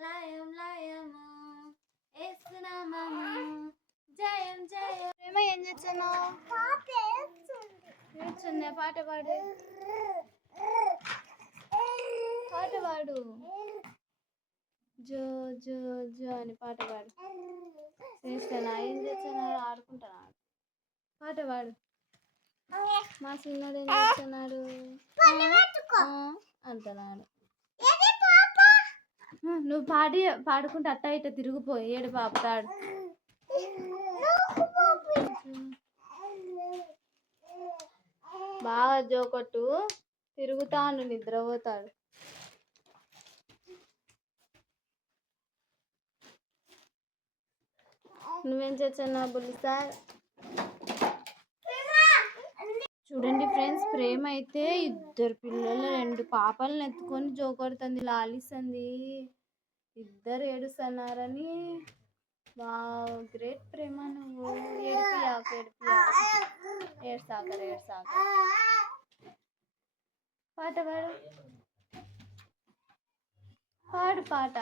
లయం లయము ఏసునామము జయం జయం. ప్రేమ ఏం చేస్తున్నావు? కూర్చున్నా పాట పాడు, పాట పాడు. జో జో జో అని పాట పాడు. చేస్తానా? ఏం చేస్తున్నాడు? ఆడుకుంటున్నాడు. పాట పాడు. మా చిన్నడు ఏం చేస్తున్నాడు అంటున్నాడు. నువ్వు పాడుకుంటే అట్ట ఇట్ట తిరిగిపోయి ఏడు పాపుతాడు. బాగా జోకొట్టు, తిరుగుతాడు, నిద్రపోతాడు. నువ్వేం చేస్తున్నా బుల్లి సార్? చూడండి ఫ్రెండ్స్, ప్రేమ అయితే ఇద్దరు పిల్లలు 2 పాపలను ఎత్తుకొని జోకొడుతుంది, లాలిస్తుంది. ఇద్దరు ఏడుస్తున్నారని. వావ్, గ్రేట్ ప్రేమ. నువ్వు ఏడిపియాక ఏడ్సాకర్. పాట పాడు, పాడు పాట.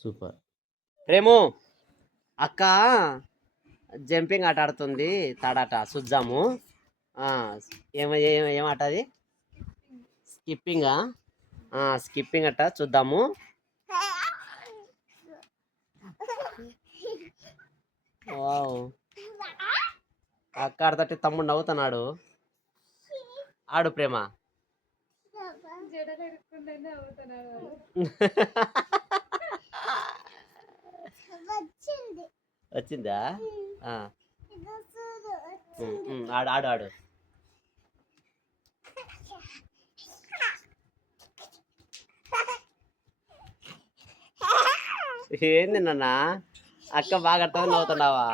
సూపర్. ప్రేము అక్క జంపింగ్ ఆట ఆడుతుంది, తాడాట చూద్దాము. ఏమాట అది? స్కిప్పింగా? స్కిప్పింగ్ అట్ట చూద్దాము. వావ్, అక్క ఆడతట్టి తమ్ముడు నవ్వుతున్నాడు. ఆడు ప్రేమ. వచ్చిందా? ఆడు ఆడు ఆడు. ఏంది నాన్న, అక్క బాగా అర్థం నవ్వుతున్నావా?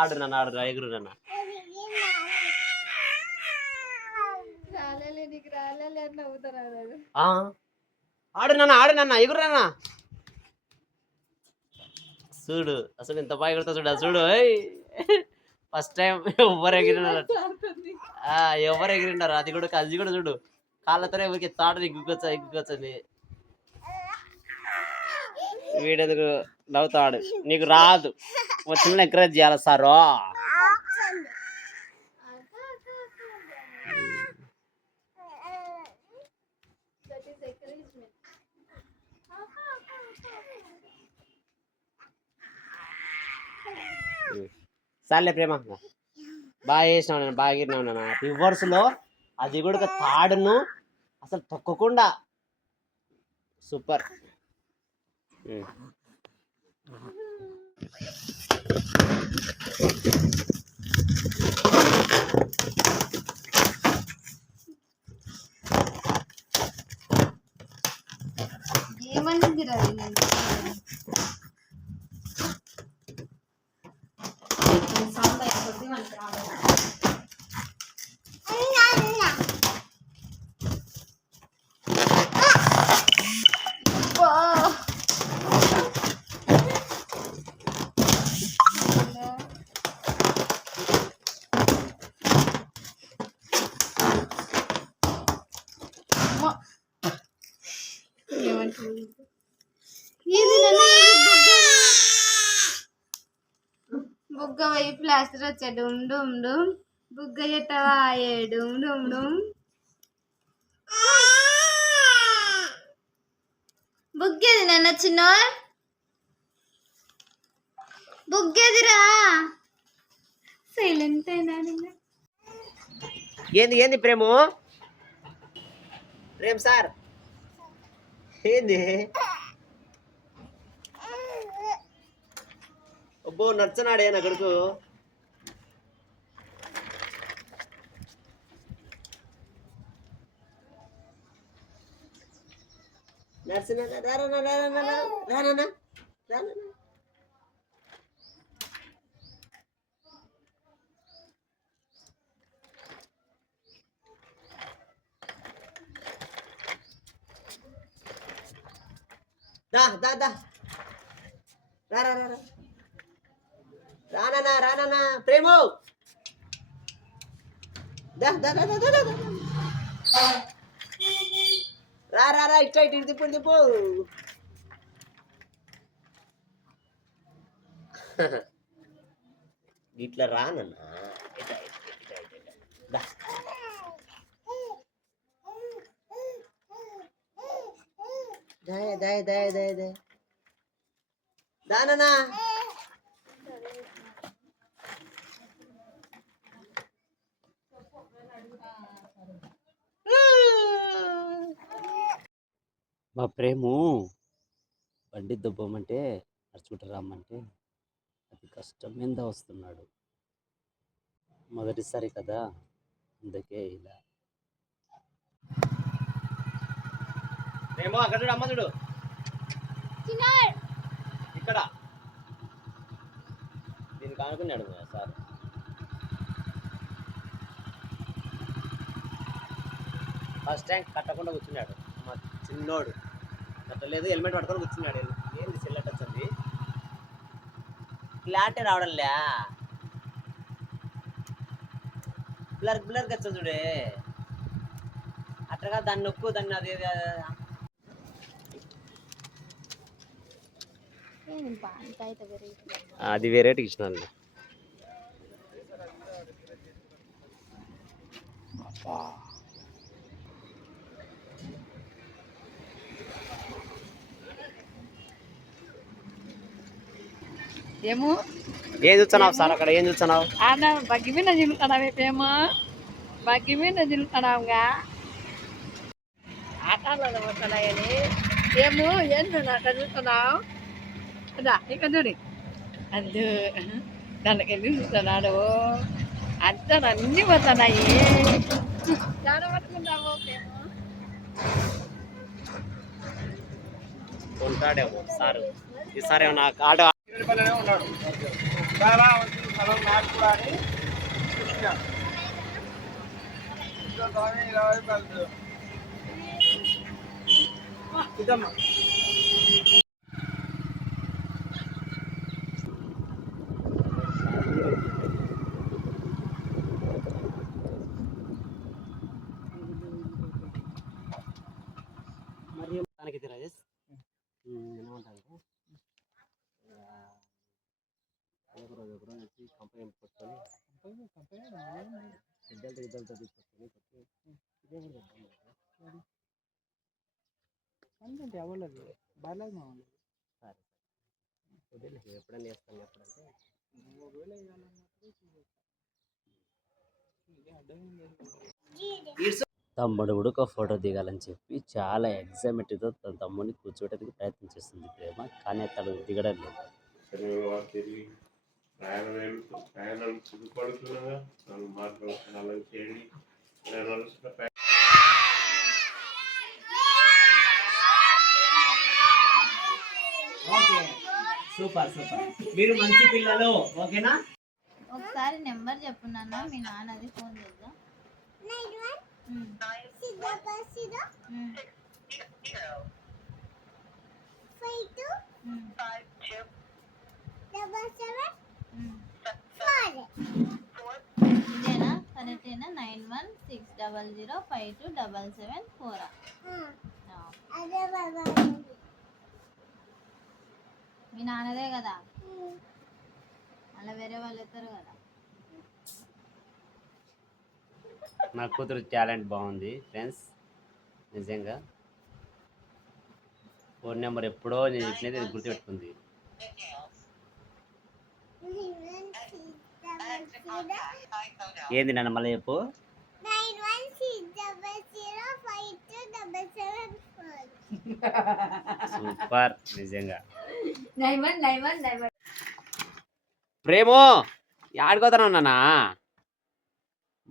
ఆడు నాన్న, ఆడు ఎగురు నాన్న. ఆడు నాన్న ఎగురు నాన్న. చూడు అసలు ఎంత బాగా ఎగురుతా చూడు. చూడు, ఫస్ట్ టైం ఎవరు ఎగిరినారు, అది కూడా చూడు, కాళ్ళతోనే ఊరికి తాడు ఎగ్గుకొచ్చని. వీడెందుకు నవ్వుతాడు? నీకు రాదు, వచ్చిన ఎంకరేజ్ చేయాలి సారు. సర్లే ప్రేమ, బాగా చేసినావు నాన్న, బాగా ఎగిరినావు నాన్న. రివర్స్లో అది కూడా తాడును అసలు తొక్కకుండా. సూపర్. ఏమన్నది రా? బుగ్గ వై ప్లాస్టర్ వచ్చా. డుమ్ డుమ్ డుమ్. బుగ్గ ఎట్టవాయే. డుమ్ డుమ్ డుమ్. బుగ్గేది నాన్న చిన్న, బుగ్గేదిరా. సైలెంట్ అయినా ఏంది ఏంది ప్రేము ప్రేమ్ సార్ ఏంది అబ్బో నచ్చనాడే నా కొడుకు నర్సన రానా రానా రానా రానా దా దా దా రా రా రా రానా రానా ప్రేము దా దా దా దా దా రా రా రా ఇట్లా ఇటు తిప్పు తిప్పు ఇట్లా రానన్నా దా దాయ్ దాయ్ దాయ్ దాయ్ దాయ్ దానన్నా మా ప్రేము బండి దుబ్బమంటే నడుచుకుంటూ రమ్మంటే అది కష్టం మీద వస్తున్నాడు మొదటిసారి కదా అందుకే ఇలా ప్రేమో అక్కడ చూడు అమ్మ చూడు ఇక్కడ దీనికి అనుకున్నాడు సార్ ఫస్ట్ టైం కట్టకుండా కూర్చున్నాడు మా చిన్నోడు కట్టలేదు హెల్మెట్ పట్టుకొని కూర్చున్నాడు ఏంది సెల్లెట్ వచ్చింది క్లారిటీ రావడంలే బ్లర్ బ్లర్గా వచ్చా చూడే అట్టగా దాన్ని నొక్కు దాన్ని అది వేరేటి ఇచ్చినాను ఏమో ఏం చూస్తున్నావు సార్ అక్కడ ఏం చూస్తున్నావు ఆడ బగ్గి మీద చిలుతున్నావు ఏమో బగ్గి మీద చిలుతున్నావుగా ఆటలలో వస్తున్నాయని ఏమో ఏంటో అక్కడ చూస్తున్నావు అదా ఇక్కడ చూడి అద్దు దానికి ఎందుకు చూస్తున్నాడు అంతా అన్నీ పోతున్నాయి చాలా పట్టుకుంటావు ఏమో ఉంటాడేమో సార్ ఈసారి ఏమో నాకు ఆట ఉన్నాడు చాలా మంచి స్థలం నాకు కూడా అని ఇదమ్మా మరి దానికి రాజేష్ ఏమంటారు ఒకరోజు వచ్చి కంపెనీ పట్టుకొని ఇద్దరితో తీసుకొచ్చుకొని అంటే అవ్వలేదు బాగాలేదు మా వాళ్ళు సరే ఎప్పుడైనా చేస్తాను ఎప్పుడంటే ఒకవేళ తమ్ముడు కూడా ఒక ఫోటో దిగాలని చెప్పి చాలా ఎగ్జైట్మెంట్తో తన తమ్ముడిని కూర్చోవడానికి ప్రయత్నం చేస్తుంది ప్రేమ కానీ అతడు దిగడం లేదు ప్రయాణం సిగ్గుపడుతున్నాగా నన్ను మాత్రం చేయండి సూపర్ సూపర్ మీరు మంచి పిల్లలు ఓకేనా ఒకసారి నెంబర్ చెప్పు నాన్న మీ నాన్నది ఫోన్ చేద్దాం 9160527774 ఇదేనా కరెక్టేనా 9160527774 మీ నాన్నదే కదా అలా వేరే వాళ్ళు ఎత్తారు కదా నా కూతురు టాలెంట్ బాగుంది ఫ్రెండ్స్ నిజంగా ఫోన్ నెంబర్ ఎప్పుడో నేను చెప్పినది గుర్తుపెట్టుకుంది ఏంది నాన్న మళ్ళీ చెప్పు. సూపర్ నిజంగా. ప్రేమో ఆడుకోతాను నాన్న.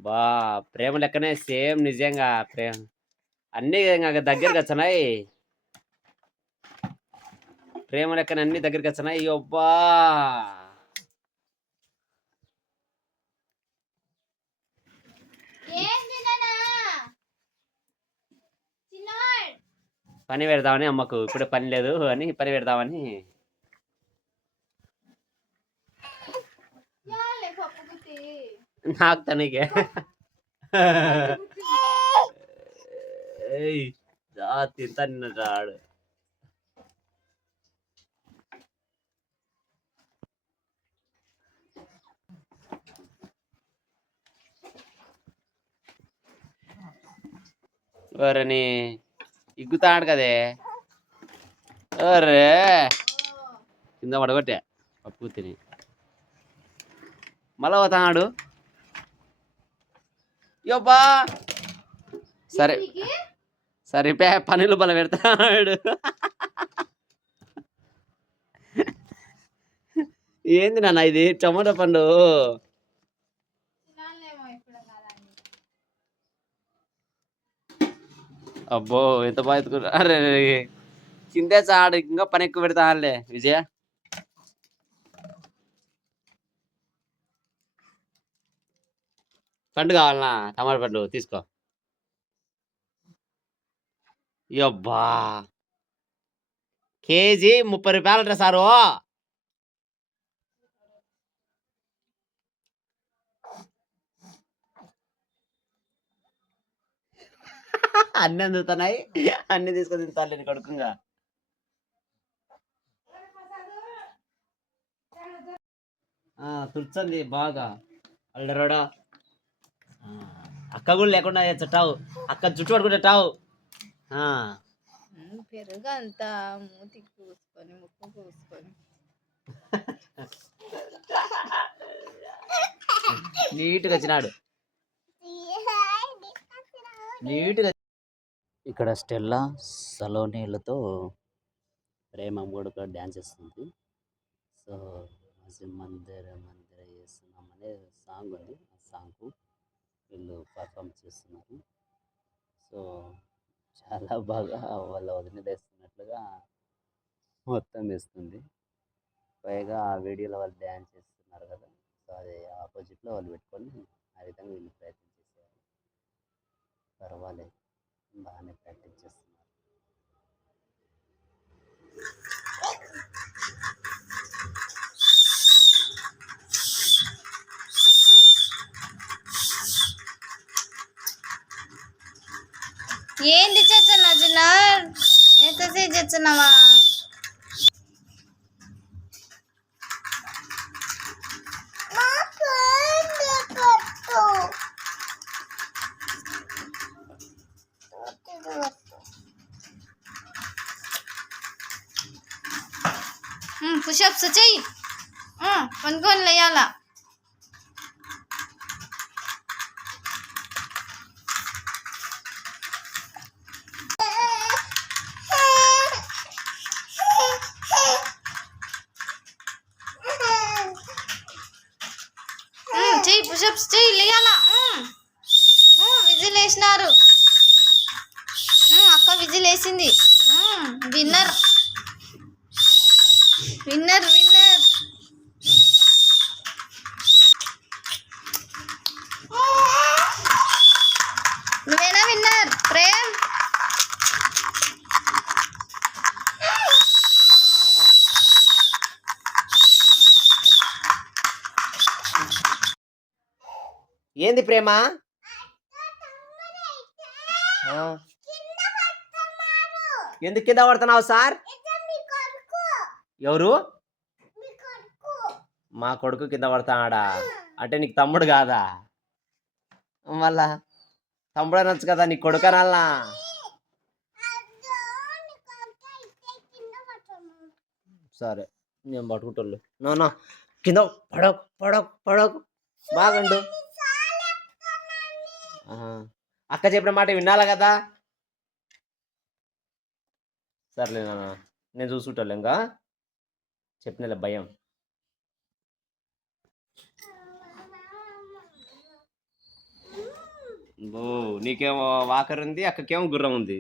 బా ప్రేమ లెక్కనే సేమ్ నిజంగా ప్రేమ అన్నీ దగ్గరికి వచ్చాయి. ప్రేమ లెక్కనే అన్ని దగ్గరికి వచ్చాయి. అబ్బా పని పెడదామని అమ్మకు ఇప్పుడు పని లేదు అని పని పెడదామని. నాకు తనకే తింటా నిన్న రాడు. ఎవరని ఇగ్గుతాడు కదే. అరే కింద పడగొట్టే పప్పు తిని మళ్ళా పోతాడు. యొబ్బా సరే సరిపే పనులు బల పెడతాడు. ఏంది నాన్న ఇది టమాటా పండు. అబ్బో ఎంత బాగా ఎత్తుకున్నా. అరే కిందే చాడు ఇంకా పని ఎక్కువ పెడతానులే విజయ. పండు కావాలనా టమాటా పండు తీసుకో. యబ్బా కేజీ 30 రూపాయలంట సారు. అన్నీ అందుతున్నాయి. అన్ని తీసుకొని తింటాను నేను కొడుకుంగా. తుర్చండి బాగా అల్లరోడా. అక్క కూడా లేకుండా చుట్టావు. అక్క చుట్టూ పడుకుంటావు. పెరుగు అంతా మూతికి పూసుకొని ముక్కు పూసుకొని నీట్గా వచ్చినాడు. నీట్గా. ఇక్కడ స్టెల్లా సలోనీలతో ప్రేమ కూడా డ్యాన్స్ చేస్తుంది. సో మందిర మందిర చేస్తున్నాం అనే సాంగ్ ఉంది. ఆ సాంగ్కు వీళ్ళు పర్ఫామ్ చేస్తున్నారు. సో చాలా బాగా వాళ్ళ వదిన వేస్తున్నట్లుగా మొత్తం వేస్తుంది. పైగా ఆ వీడియోలో వాళ్ళు డ్యాన్స్ చేస్తున్నారు కదా. సో అది ఆపోజిట్లో వాళ్ళు పెట్టుకొని ఆ విధంగా వీళ్ళు ప్రయత్నం చేశారు. పర్వాలేదు బాగానే ప్రాక్టీస్ చేస్తున్నారు. ఏంది చచ్చున్నా జున్నార్ ఎంతసేపు చచ్చున్నావా? పుషప్స్ చెయ్యి పనుకొని లేయాలా. చెయ్యి పుషప్స్ చెయ్యి లేయాలా. విజిల్ వేసినారు. అక్క విజిల్ వేసింది. Winner winner winner. నువ్వేనా విన్నర్ ప్రేమ్? ఏంది ప్రేమ? ఎందుకు కింద పడుతున్నావు సార్? ఎవరు? మా కొడుకు కింద పడతాడా? అంటే నీకు తమ్ముడు కాదా? మళ్ళా తమ్ముడు అనొచ్చు కదా, నీ కొడుకు అనాలనా? సరే నేను పట్టుకుంటోళ్ళు. నో కింద పడకు పడకు పడకు. బాగుండు. ఆహా. అక్క చెప్పిన మాట వినాలా కదా. సర్లే నాన్న, నేను చూసుకుంటాను ఇంకా. చెప్పినలే భయం. ఓ, నీకేమో వాకర్ ఉంది, అక్కకేమో గుర్రం ఉంది.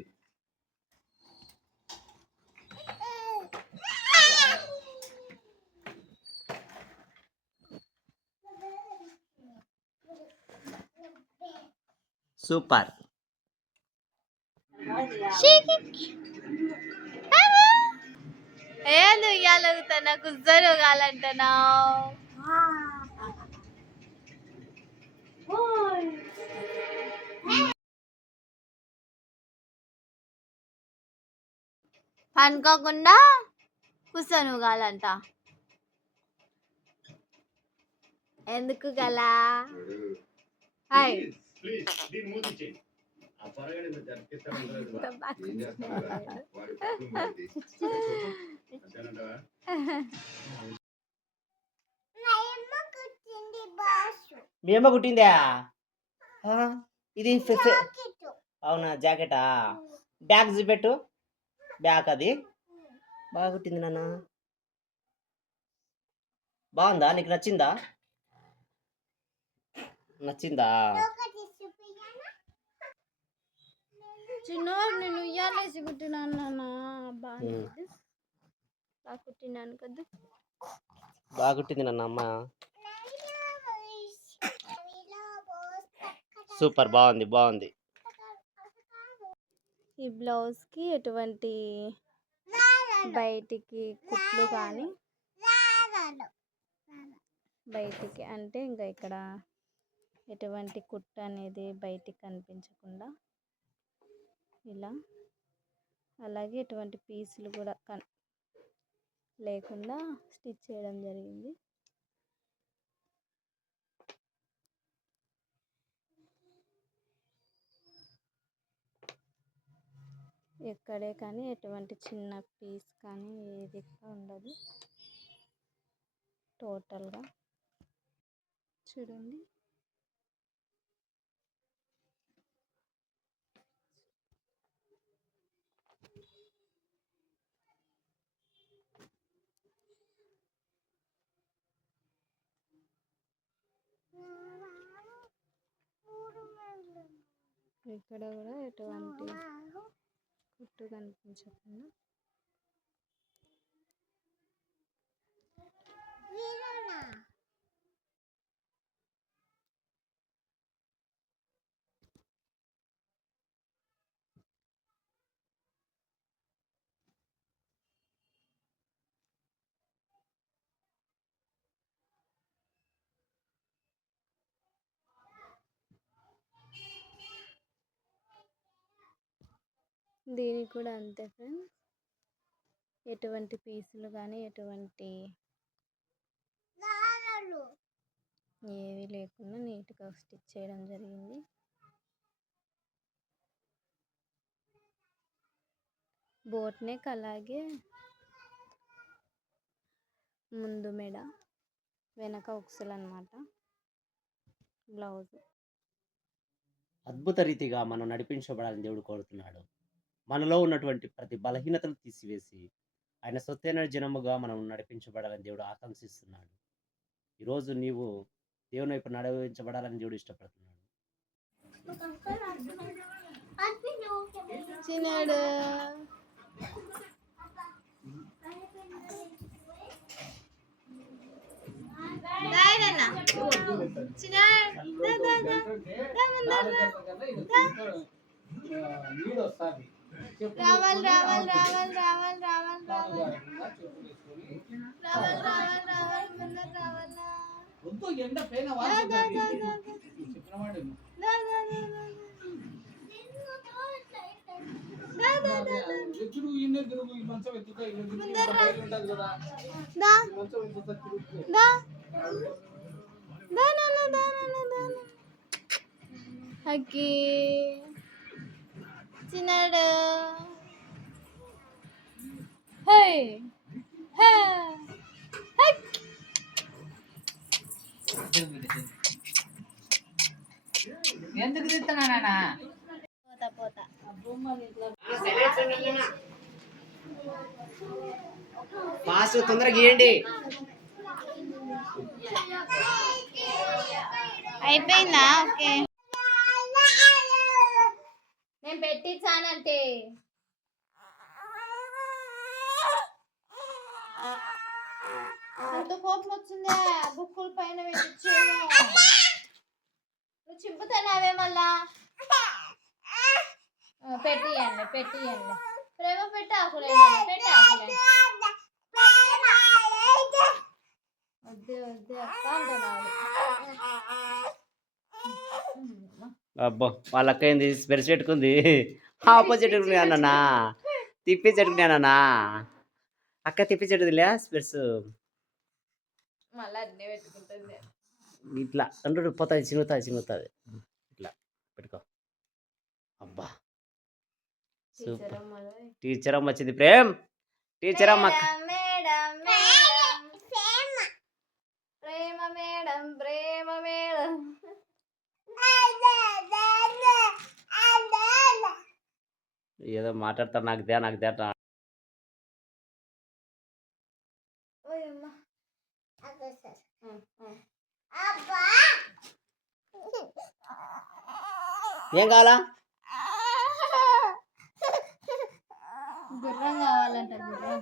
సూపర్. ఏంది ఉయ్యాలగుతున్నా, కుజ్జలు కాలంటున్నావు. పనుకోకుండా కూర్చొని ఊగాలంట. ఎందుకు గలా? హాయ్ మీ అమ్మ కుట్టిందా? ఇది అవునా, జాకెటా? బ్యాగ్ చూపెట్టు. బ్యాగ్ అది బాగా కుట్టింది నాన్న. బాగుందా? నీకు నచ్చిందా? నచ్చిందా? చిన్నవాడు నేను ఉయ్యాలేసి కుట్టినాను నాన్న. బాగా కుట్టినాను కదా. బాగా కుట్టింది నాన్న అమ్మ. సూపర్, బాగుంది బాగుంది. ఈ బ్లౌజ్కి ఎటువంటి బయటికి కుట్లు కానీ బయటికి అంటే ఇంకా ఇక్కడ ఎటువంటి కుట్టు అనేది బయటికి కనిపించకుండా ఇలా, అలాగే ఎటువంటి పీసులు కూడా లేకుండా స్టిచ్ చేయడం జరిగింది. ఎక్కడే కానీ ఎటువంటి చిన్న పీస్ కానీ ఏది ఉండదు. టోటల్గా చూడండి. ఇక్కడ కూడా ఎటువంటి కుట్టు కనిపించకుండా దీనికి కూడా అంతే ఫ్రెండ్స్. ఎటువంటి పీసులు కానీ ఎటువంటి ఏవి లేకుండా నీట్గా స్టిచ్ చేయడం జరిగింది. బోట్ నెక్, అలాగే ముందు మెడ వెనక ఉక్సులు అన్నమాట బ్లౌజ్. అద్భుత రీతిగా మనం నడిపించబడాలని దేవుడు కోరుతున్నాడు. మనలో ఉన్నటువంటి ప్రతి బలహీనతను తీసివేసి ఆయన సొత్తైన జనముగా మనం నడిపించబడాలని దేవుడు ఆకాంక్షిస్తున్నాడు. ఈరోజు నీవు దేవుని వైపు నడిపించబడాలని దేవుడు ఇష్టపడుతున్నాడు. చిన్నాడు రావాలి రావాలి రావాలి రావాలి రావాలి రావాలి రావాలి రావాలి రావాలి ముందర రావాలా. అక్కి చిన్నాడు. హే హే ఎందుకు తిస్తున్నానా? పోతా పోతా. ఫాస్ట్ తొందరగా గీయండి. అయిపోయిందా? ఓకే, నేను పెట్టించానంటే అంత కోపం వచ్చిందే. బుక్కుల పైన పెట్టించేమో. నువ్వు చింపుతున్నావే మళ్ళా. పెట్టియండి పెట్టియండి. ప్రేమ పెట్టాకులే పెట్టాకులే. వద్దే వద్దే అక్క అంటున్నాడు. అబ్బో వాళ్ళ అక్క ఏంది స్పెర్స్ పెట్టుకుంది, ఆపోజిట్ అన్నా తిప్పించుకున్నానన్నా. అక్క తిప్పించడుదిలే స్పెర్స్. మళ్ళీ అన్నీ పెట్టుకుంటుంది. ఇట్లా అంటు పోతుంది, చినుగుతుంది. ఇట్లా పెట్టుకో. అబ్బా సూపర్. టీచర్ అమ్మ వచ్చింది. ప్రేమ్ టీచర్ అమ్మ. మేడం ప్రేమ మేడం ప్రేమ మేడం. ఏదో మాట్లాడతారు, నాకు దే అంట. ఏం కావాలా? గుర్రం కావాలంట. గుర్రం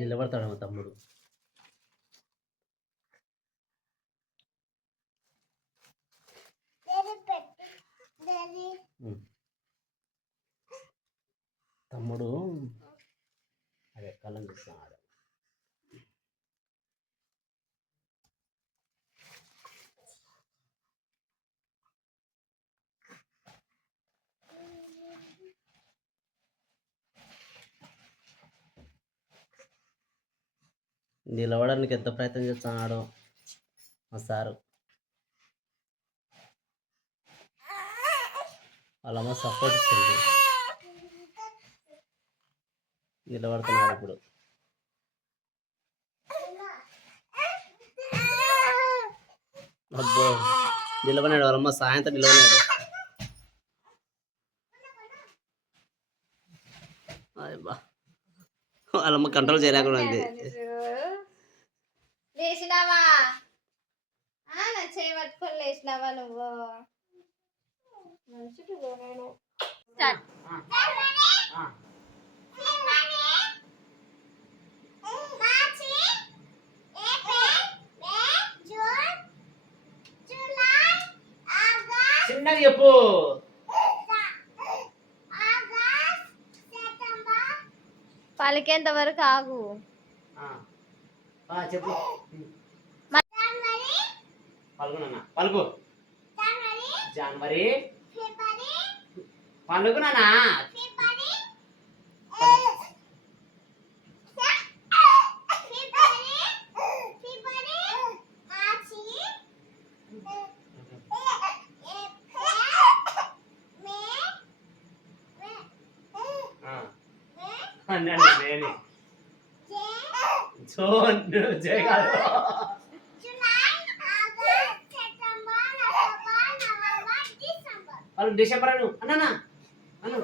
నిలబడతాడు మా తమ్ముడు. తమ్ముడు అదే కళ్ళం చూస్తున్నాడు. నిలవడానికి ఎంత ప్రయత్నం చేస్తున్నాడో మా సారు. వాళ్ళమ్మ సపోర్ట్ ఇస్తుంది. నిలబడుతున్నాడు ఇప్పుడు. అబ్బో నిలబడినాడు, వాళ్ళమ్మ సాయంత్రం నిలబడినాడు. అబ్బా వాళ్ళమ్మ కంట్రోల్ చేయలేకుండా ఉంది. లేచినావా? నా చేయి పట్టుకొని లేచినావా నువ్వు? మంచిగా నేను చిన్నగా చెప్పు. పలికేంత వరకు ఆగు. చెప్పు. పలుకునా పలుకు. జనవరి పలుకునా. డిసెంబర్ అను అన్నా అను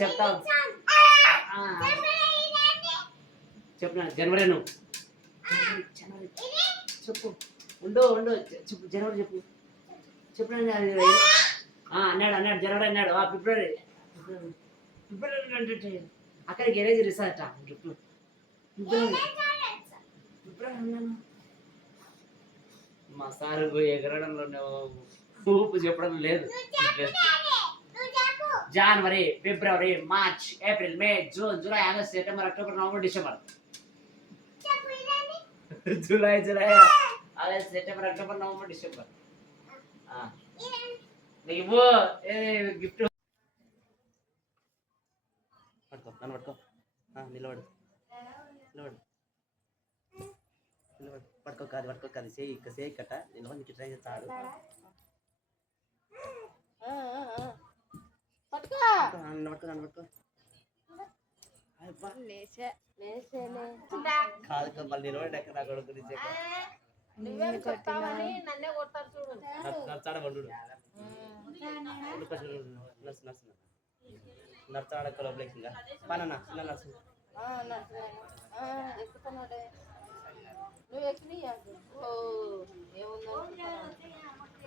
చెప్తావు. చెప్పు జనవరి అను. చెప్పు ఉండు చెప్పు జనవరి చెప్పు. చెప్పు అన్నాడు జనవరి అన్నాడు. ఫిబ్రవరి అక్కడికి ఎరేజ్ రిసార్ట్ మా సారు ఎగరడంలో ఊపు చెప్పడం లేదు. January February March April May June July August September October November December. July August September October November December. ఇవ్వు గిఫ్ట్ పట్టుకో నన్ను పట్టుకో నిలబడు నిలబడు నిలబడు పట్టుకోకాది సేయి కట్ట నిలబడి నీకు ట్రై చేస్తాడు నన్ను పట్టుకో కాదు మళ్ళీ నిలబడి ఎక్కడ నా కొడుకు నచ్చాడబడు నచ్చాడక్క లోపలికి ఇంకా పనన్నా చిన్న నర్సు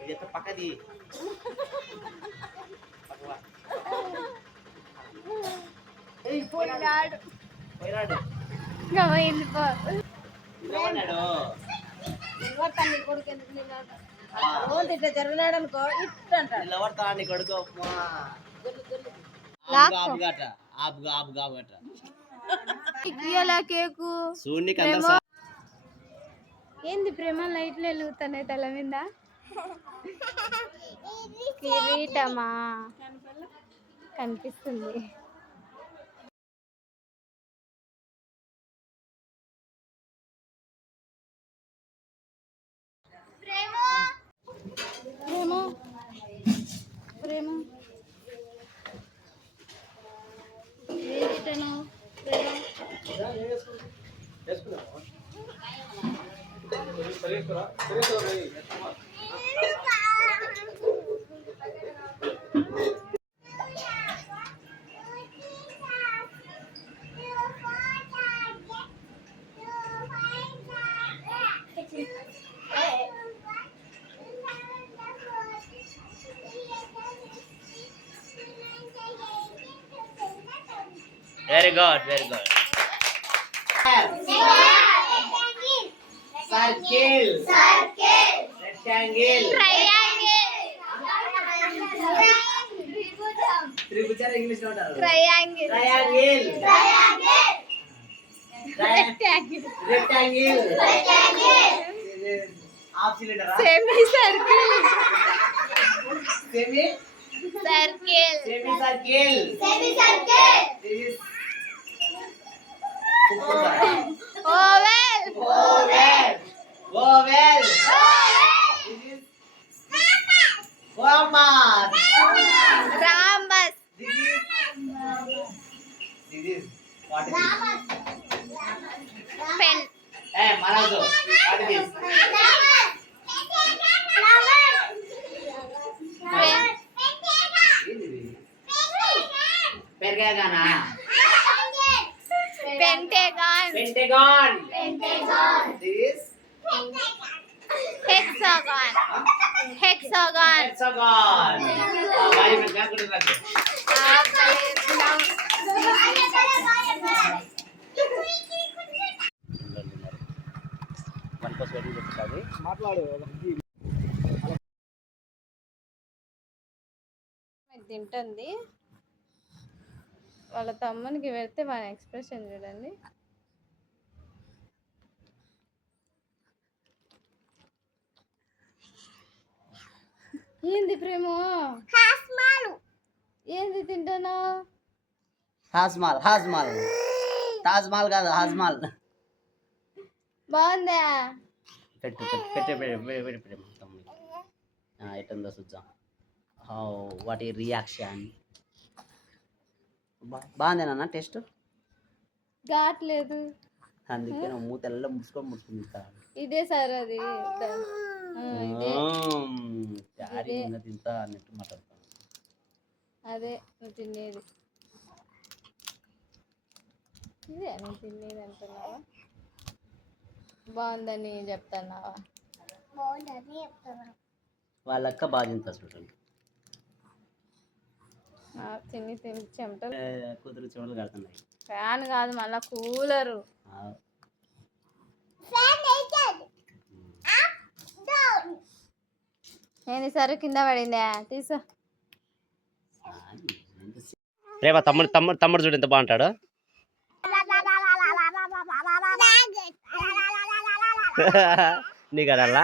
ఇది పక్కది పోయినాడు జరగలేడు అనుకో నిలబడతా నీ కొడుకు కేకు ఏంది ప్రేమ లైట్లు వెలుగుతున్నాయి తల మీద కిరీటమా కనిపిస్తుంది ప్రేమ ప్రేమ ఏంటను Very good. Circle. Rectangle. Tribujam English lo antaru. Triangle. Rectangle. Half cylinder. Semicircle. This is Oval. This is Rhombus. Rhombus. This is what is this? Pen. Hey, Marazo. What is this? Pentagon. This is Hexagon. Bhai mein kya kar raha One plus wedding చెప్తాది మాట్లాడు తింటుంది వాళ్ళ తమ్మునికి పెడితే వాళ్ళ expression చూడండి ఏంది ప్రేమ ఏంది తింటున్నావు హాజ్మాల్ తాజ్మాల్ కాదు హాజ్మాల్ బాగుందా పెట్టు ఎట్టుందో చూద్దాం హౌ వాట్ ఈ రియాక్షన్ బాగుందేనా టేస్ట్ ఘాట్లేదు అందుకే నువ్వు మూతెల్ల ముడుచుకొని ఇదే సార్ అది చారీ తింటా అన్నట్టు మాట్లాడతాను అదే నువ్వు తినేది ఇదే నువ్వు తినేది అంటున్నావా బాగుందని చెప్తున్నావా వాళ్ళక్క బాగా తింటారు చూడండి తిని చెమటలు కుదురు చెమటలు కడుతున్నాయి ఫ్యాన్ కాదు మళ్ళా కూలరు నేను సరే కింద పడిందా తీసా ప్రేమ తమ్ముడు చూడు ఎంత బాగుంటాడు నీకు అడల్లా